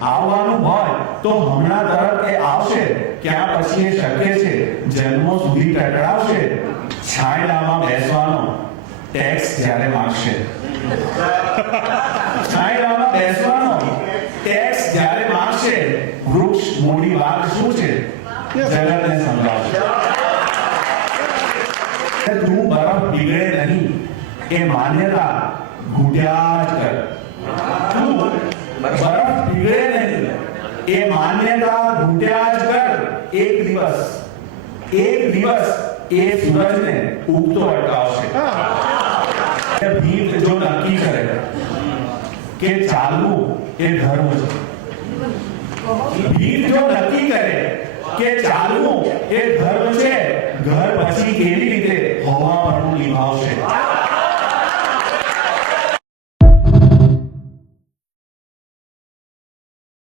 આવવાનું હોય તો હમણાં તરત એ આવશે, ક્યાં પછી એ શક્ય છે જન્મો સુધી ટકરાવશે. છાંયડામાં બેસવાનો ટેક્સ જ્યારે માંગશે, છાંયડામાં બેસવાનો ટેક્સ જ્યારે માંગશે, વૃક્ષ મોડી વાત શું છે જગતને સમજાવશે. તું બરફ પીગળે નહીં એ માન્યતા ઘૂંટ્યા જ કર. તું બરફ પીગળે નહીં એ માન્યતા ઘૂંટ્યા જ કર. એક દિવસ એ સૂરજને ઉગતો અટકાવશે. ભીત જો નક્કી કરે કે ચાલવું એ ધર્મ છે, ભીત જો નક્કી કરે કે ચાલવું એ ધર્મ છે, ઘર પછી કેવી રીતે હોવા પણ નિભાવશે.